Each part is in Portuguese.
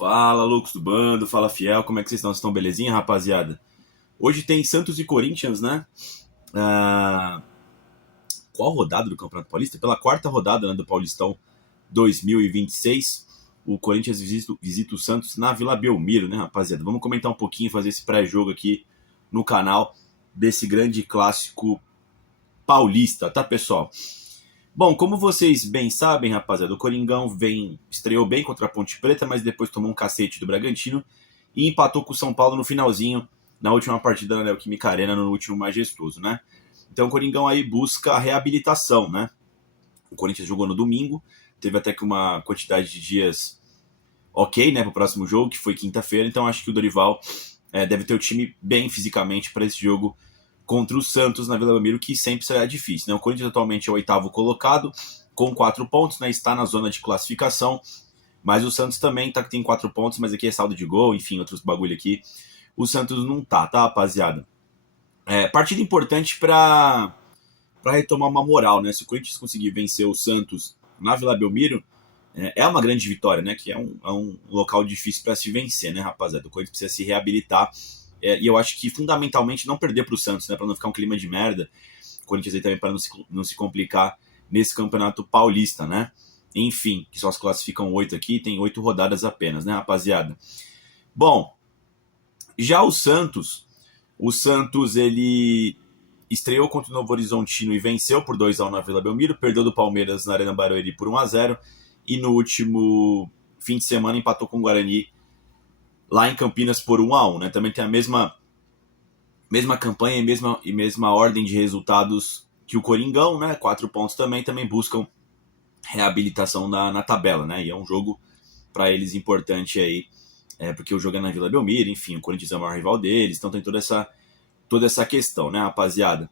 Fala, loucos do bando, fala fiel, como é que vocês estão? Vocês estão belezinha, rapaziada? Hoje tem Santos e Corinthians, né? Ah, qual rodada do Campeonato Paulista? Pela quarta rodada, né, do Paulistão 2026. O Corinthians visita o Santos na Vila Belmiro, né, rapaziada? Vamos comentar um pouquinho, fazer esse pré-jogo aqui no canal desse grande clássico paulista, tá, pessoal? Bom, como vocês bem sabem, rapaziada, o Coringão estreou bem contra a Ponte Preta, mas depois tomou um cacete do Bragantino e empatou com o São Paulo no finalzinho, na última partida da Neoquímica Arena, no último majestoso, né? Então o Coringão aí busca a reabilitação, né? O Corinthians jogou no domingo, teve até que uma quantidade de dias ok, né, pro próximo jogo, que foi quinta-feira, então acho que o Dorival deve ter o time bem fisicamente para esse jogo contra o Santos na Vila Belmiro, que sempre será difícil, né? O Corinthians atualmente é o oitavo colocado, com 4 pontos, né? Está na zona de classificação, mas o Santos também tem 4 pontos, mas aqui é saldo de gol, enfim, outros bagulho aqui. O Santos não tá, rapaziada? Partida importante para retomar uma moral, né? Se o Corinthians conseguir vencer o Santos na Vila Belmiro, é uma grande vitória, né? Que é um local difícil para se vencer, né, rapaziada? O Corinthians precisa se reabilitar. E eu acho que fundamentalmente não perder para o Santos, né? Para não ficar um clima de merda. O Corinthians aí também para não se complicar nesse campeonato paulista, né? Enfim, que só se classificam 8 aqui, tem 8 rodadas apenas, né, rapaziada? Bom, já o Santos ele estreou contra o Novo Horizontino e venceu por 2-1 na Vila Belmiro, perdeu do Palmeiras na Arena Barueri por 1-0 e no último fim de semana empatou com o Guarani lá em Campinas por 1-1, né? Também tem a mesma campanha e mesma ordem de resultados que o Coringão, né? 4 pontos também buscam reabilitação na tabela, né? E é um jogo para eles importante aí, porque o jogo é na Vila Belmiro, enfim, o Corinthians é o maior rival deles, então tem toda essa questão, né, rapaziada?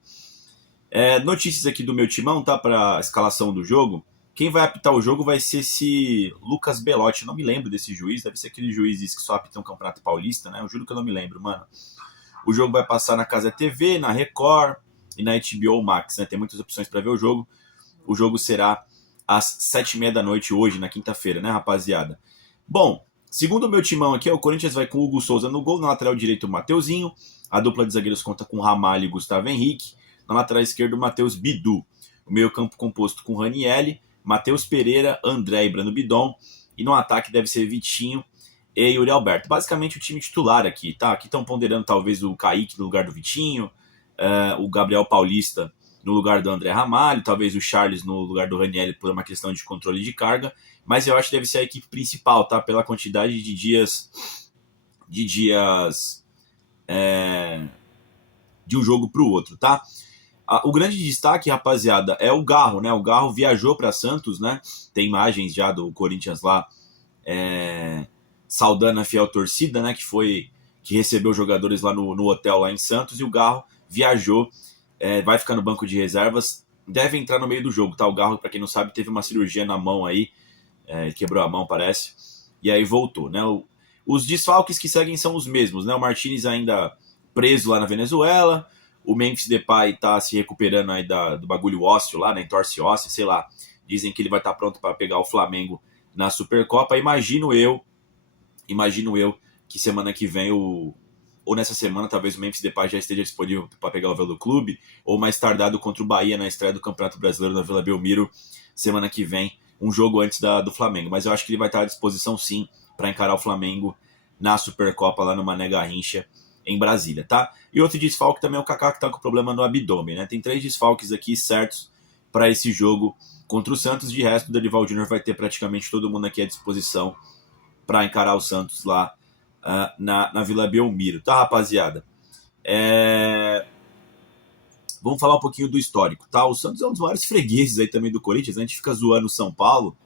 Notícias aqui do meu timão, tá? Para a escalação do jogo. Quem vai apitar o jogo vai ser esse Lucas Belotti. Não me lembro desse juiz, deve ser aquele juiz que só apita um Campeonato Paulista, né? Eu juro que eu não me lembro, mano. O jogo vai passar na Casa TV, na Record e na HBO Max, né? Tem muitas opções para ver o jogo. O jogo será às 7h30 da noite hoje, na quinta-feira, né, rapaziada? Bom, segundo o meu timão aqui, o Corinthians vai com o Hugo Souza no gol, na lateral direito o Mateuzinho, a dupla de zagueiros conta com Ramalho e Gustavo Henrique, na lateral esquerda o Matheus Bidu, o meio campo composto com Ranielli, Matheus Pereira, André e Brano Bidon, e no ataque deve ser Vitinho e Yuri Alberto. Basicamente o time titular aqui, tá? Aqui estão ponderando talvez o Kaique no lugar do Vitinho, o Gabriel Paulista no lugar do André Ramalho, talvez o Charles no lugar do Ranielli por uma questão de controle de carga, mas eu acho que deve ser a equipe principal, tá? Pela quantidade de dias de um jogo para o outro, tá? O grande destaque, rapaziada, é o Garro, né? O Garro viajou para Santos, né? Tem imagens já do Corinthians lá saudando a fiel torcida, né? Que recebeu jogadores lá no hotel lá em Santos, e o Garro viajou, vai ficar no banco de reservas, deve entrar no meio do jogo, tá? O Garro, para quem não sabe, teve uma cirurgia na mão aí, quebrou a mão, parece, e aí voltou, né? Os desfalques que seguem são os mesmos, né? O Martínez ainda preso lá na Venezuela, o Memphis Depay tá se recuperando aí do bagulho ósseo lá, né? Entorse ósseo, sei lá. Dizem que ele vai estar pronto para pegar o Flamengo na Supercopa. Imagino eu que semana que vem, ou nessa semana, talvez o Memphis Depay já esteja disponível para pegar o véu do clube, ou mais tardado contra o Bahia na estreia do Campeonato Brasileiro na Vila Belmiro, semana que vem, um jogo antes do Flamengo. Mas eu acho que ele vai estar à disposição sim para encarar o Flamengo na Supercopa lá no Mané Garrincha, em Brasília, tá? E outro desfalque também é o Kaká, que tá com problema no abdômen, né? Tem 3 desfalques aqui certos para esse jogo contra o Santos. De resto, o Dorival Júnior vai ter praticamente todo mundo aqui à disposição para encarar o Santos lá na Vila Belmiro, tá, rapaziada? Vamos falar um pouquinho do histórico, tá? O Santos é um dos maiores fregueses aí também do Corinthians, né? A gente fica zoando o São Paulo,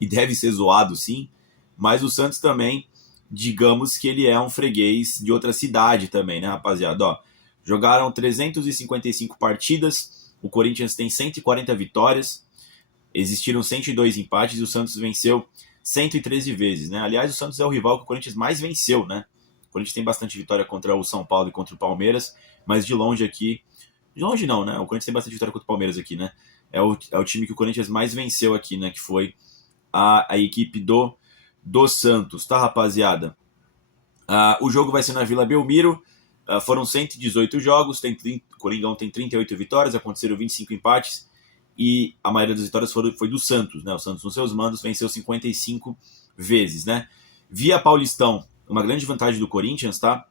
e deve ser zoado sim, mas o Santos também, digamos que ele é um freguês de outra cidade também, né, rapaziada? Ó, jogaram 355 partidas, o Corinthians tem 140 vitórias, existiram 102 empates e o Santos venceu 113 vezes, né? Aliás, o Santos é o rival que o Corinthians mais venceu, né? O Corinthians tem bastante vitória contra o São Paulo e contra o Palmeiras, mas de longe aqui... De longe não, né? O Corinthians tem bastante vitória contra o Palmeiras aqui, né? É o time que o Corinthians mais venceu aqui, né? Que foi a equipe do do Santos, tá, rapaziada? O jogo vai ser na Vila Belmiro. Foram 118 jogos, o Coringão tem 38 vitórias, aconteceram 25 empates e a maioria das vitórias foi do Santos, né? O Santos nos seus mandos venceu 55 vezes, né? Via Paulistão, uma grande vantagem do Corinthians, tá?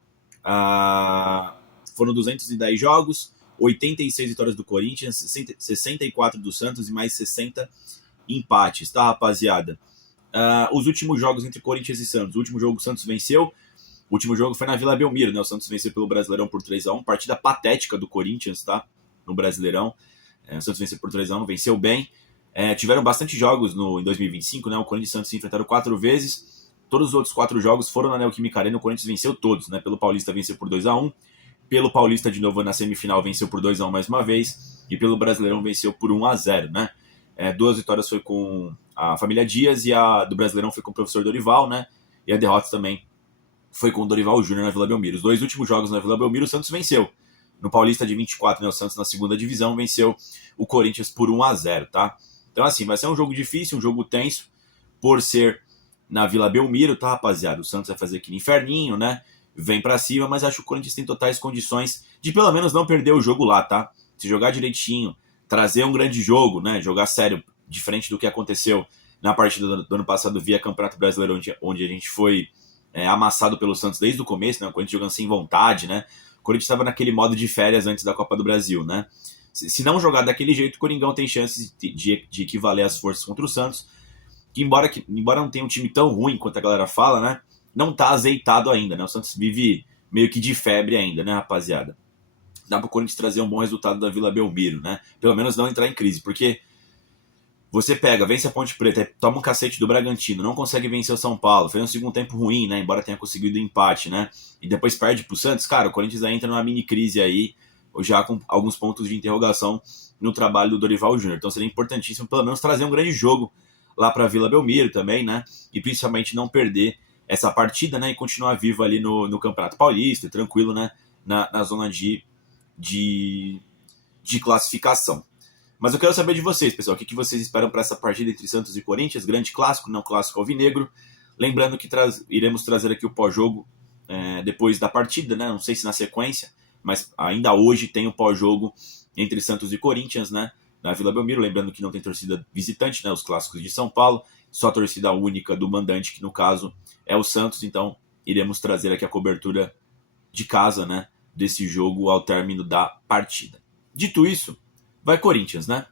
Foram 210 jogos, 86 vitórias do Corinthians, 64 do Santos e mais 60 empates, tá, rapaziada? Os últimos jogos entre Corinthians e Santos, o último jogo o Santos venceu. O último jogo foi na Vila Belmiro, né? O Santos venceu pelo Brasileirão por 3-1. Partida patética do Corinthians, tá? No Brasileirão. O Santos venceu por 3-1, venceu bem. Tiveram bastante jogos em 2025, né? O Corinthians e o Santos se enfrentaram 4 vezes. Todos os outros 4 jogos foram na Neoquímica Arena. O Corinthians venceu todos, né? Pelo Paulista venceu por 2-1. Pelo Paulista, de novo, na semifinal, venceu por 2-1 mais uma vez. E pelo Brasileirão venceu por 1-0, né? 2 vitórias foi com a família Dias e a do Brasileirão foi com o professor Dorival, né? E a derrota também foi com o Dorival Júnior na Vila Belmiro. Os 2 últimos jogos na Vila Belmiro, o Santos venceu. No Paulista de 24, né, o Santos na segunda divisão venceu o Corinthians por 1-0, tá? Então, assim, vai ser um jogo difícil, um jogo tenso, por ser na Vila Belmiro, tá, rapaziada? O Santos vai fazer aquele inferninho, né? Vem pra cima, mas acho que o Corinthians tem totais condições de pelo menos não perder o jogo lá, tá? Se jogar direitinho, trazer um grande jogo, né? Jogar sério, diferente do que aconteceu na partida do ano passado via Campeonato Brasileiro, onde a gente foi amassado pelo Santos desde o começo, né? O Corinthians jogando sem vontade, né? O Corinthians estava naquele modo de férias antes da Copa do Brasil, né? Se não jogar daquele jeito, o Coringão tem chances de equivaler as forças contra o Santos, que embora não tenha um time tão ruim quanto a galera fala, né? Não tá azeitado ainda, né? O Santos vive meio que de febre ainda, né, rapaziada? Dá pro Corinthians trazer um bom resultado da Vila Belmiro, né? Pelo menos não entrar em crise, porque você pega, vence a Ponte Preta, toma um cacete do Bragantino, não consegue vencer o São Paulo, fez um segundo tempo ruim, né? Embora tenha conseguido o empate, né? E depois perde pro Santos, cara, o Corinthians entra numa mini crise aí, já com alguns pontos de interrogação no trabalho do Dorival Júnior. Então seria importantíssimo, pelo menos, trazer um grande jogo lá pra Vila Belmiro também, né? E principalmente não perder essa partida, né? E continuar vivo ali no Campeonato Paulista, tranquilo, né? Na zona de classificação. Mas eu quero saber de vocês, pessoal, o que vocês esperam para essa partida entre Santos e Corinthians, grande clássico, não clássico alvinegro. Lembrando que iremos trazer aqui o pós-jogo depois da partida, né? Não sei se na sequência, mas ainda hoje tem o pós-jogo entre Santos e Corinthians, né? Na Vila Belmiro, lembrando que não tem torcida visitante, né? Os clássicos de São Paulo, só a torcida única do mandante, que no caso é o Santos, então iremos trazer aqui a cobertura de casa, né? Desse jogo ao término da partida. Dito isso, vai Corinthians, né?